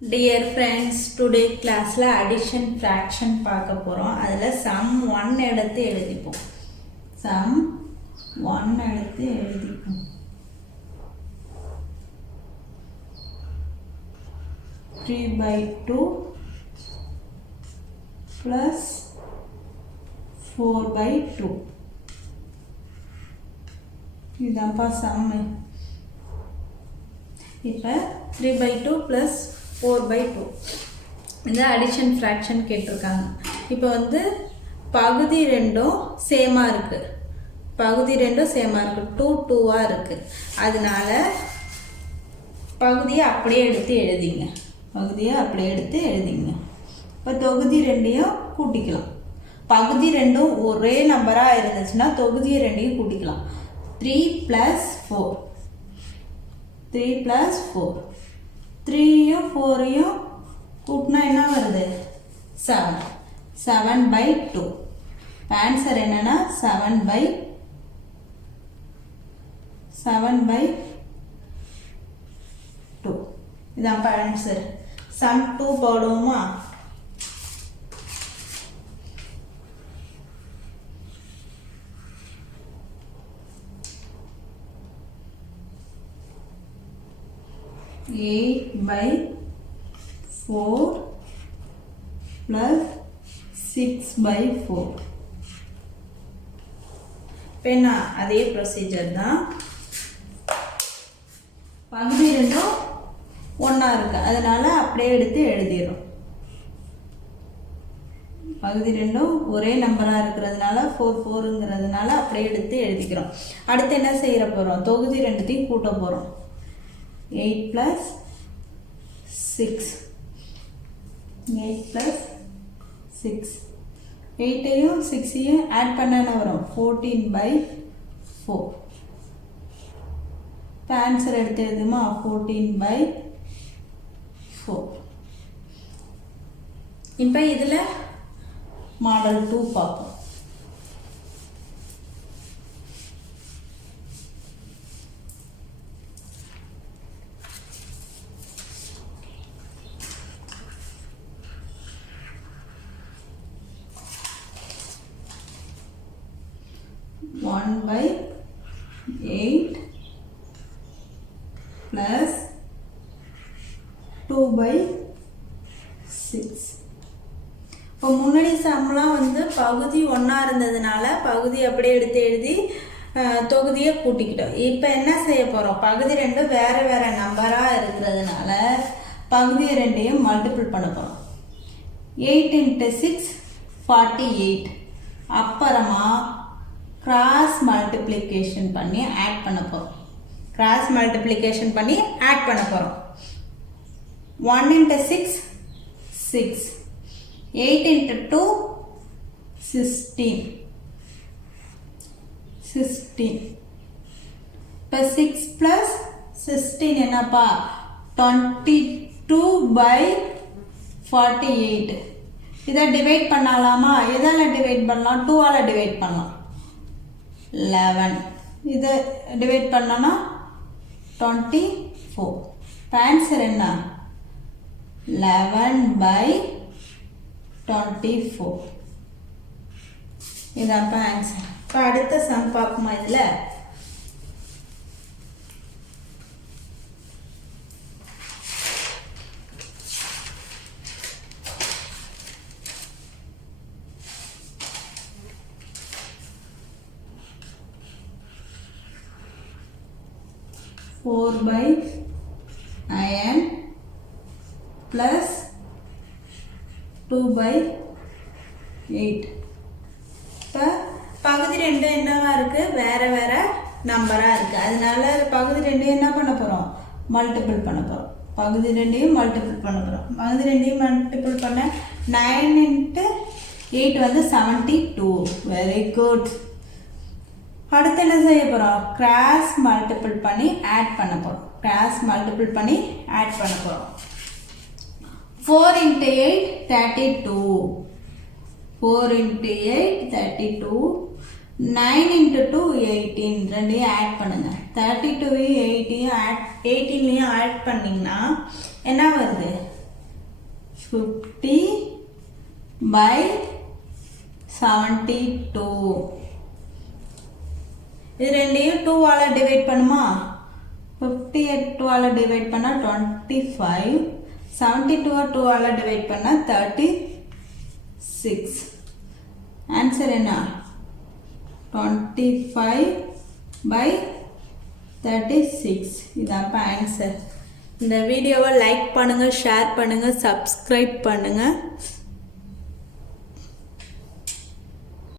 Dear friends, today class la addition fraction பார்க்க போறோம். அதுல sum 1 எடுத்து எழுதிப்போம். sum 1 எடுத்து எழுதிப்போம். 3/2 plus 4/2. இதான்ப்பா sum. இப்போ 3/2 plus 4/2 இந்த அடிஷன் ஃப்ராக்ஷன் கேட்டிருக்காங்க. இப்போ வந்து பகுதி ரெண்டும் சேமாக இருக்குது. பகுதி ரெண்டும் சேமாக இருக்குது. 2 2ஆக இருக்குது. அதனால பகுதியை அப்படியே எடுத்து எழுதிங்க. பகுதியை அப்படியே எடுத்து எழுதிங்க. இப்போ தொகுதி ரெண்டையும் கூட்டிக்கலாம். பகுதி ரெண்டும் ஒரே நம்பராக இருந்துச்சுன்னா தொகுதியை ரெண்டையும் கூட்டிக்கலாம். 3 + 4 3 + 4 3யும் 4யும் கூட்டினா என்ன வருது? 7 7/2. ஆன்சர் என்னன்னா 7/2. இதான் ஆன்சர். சம் 2 போடுவோமா? (8/4 plus 6/4). பெண்ணா அதே ப்ரொசீஜர் தான். பகுதி ரெண்டும் ஒன்றா இருக்கு, அதனால அப்படியே எடுத்து எழுதிடும். பகுதி ரெண்டும் ஒரே நம்பராக இருக்கிறதுனால 4 4ங்கிறதுனால அப்படியே எடுத்து எழுதிக்கிறோம். அடுத்து என்ன செய்ய போகிறோம்? தொகுதி ரெண்டுத்தையும் கூட்ட போகிறோம். 8 + 6 8 + 6 8ஐயும் 6ஐயும் ஆட் பண்ண என்ன வரும்? 14/4. இப்போ ஆன்சர் எடுத்து எழுதுமா? 14/4. இப்போ இதில் மாடல் 2 பார்ப்போம். (1/8 plus 2/6). இப்போ முன்னாடி சம்லாம் வந்து பகுதி ஒன்றா இருந்ததுனால பகுதி அப்படியே எடுத்து எழுதி தொகுதியை கூட்டிக்கிட்டோம். இப்போ என்ன செய்ய போகிறோம்? பகுதி ரெண்டும் வேறு வேறு நம்பராக இருக்கிறதுனால பகுதி ரெண்டையும் மல்டிபிள் பண்ண போகிறோம். 8 × 6 48. அப்புறமா கிராஸ் மல்டிப்ளிகேஷன் பண்ணி ஆட் பண்ண போகிறோம். கிராஸ் மல்டிப்ளிகேஷன் பண்ணி ஆட் பண்ண போகிறோம். 1 × 6 6. 8 × 2 16. இப்போ 6 + 16 என்னப்பா? 22/48. இதை டிவைட் பண்ணலாமா? எதால் டிவைட் பண்ணலாம்? 2ஆல் டிவைட் பண்ணலாம். 11. இதை டிவைட் பண்ணோன்னா 24. ஆன்சர் என்ன? 11/24. இதான் ஆன்சர். இப்போ அடுத்த சம் பார்க்குமா? இதில் (4/9 plus 2/8). இப்போ பகுதி ரெண்டு என்னவா இருக்கு? வேற வேற நம்பரா இருக்கு. அதனால பகுதி ரெண்டையும் என்ன பண்ண போறோம்? மல்டிபிள் பண்ண போறோம். பகுதி ரெண்டையும் மல்டிபிள் பண்ண போறோம். பகுதி ரெண்டையும் மல்டிபிள் பண்ண 9 × 8 வந்து 72. Very good. அடுத்து என்ன செய்ய போகிறோம்? கிராஸ் மல்டிபிள் பண்ணி ஆட் பண்ண போகிறோம். கிராஸ் மல்டிபிள் பண்ணி ஆட் பண்ண போகிறோம். 4 × 8 32. 4 × 8 32. 9 × 2 18. ரெண்டையும் ஆட் பண்ணுங்க. 32வையும் 18லையும் ஆட் பண்ணிங்கன்னா என்ன வருது? 50 by 72. இது ரெண்டையும் 2 ஆல டிவைட் பண்ணுமா? 50 2 ஆல டிவைட் பண்ணா 25. 72 2 ஆல டிவைட் பண்ணா 36. ஆன்சர் என்ன? 25 by 36. இதான் ஆன்சர். இந்த வீடியோவை லைக் பண்ணுங்க, ஷேர் பண்ணுங்க, சப்ஸ்கிரைப் பண்ணுங்க.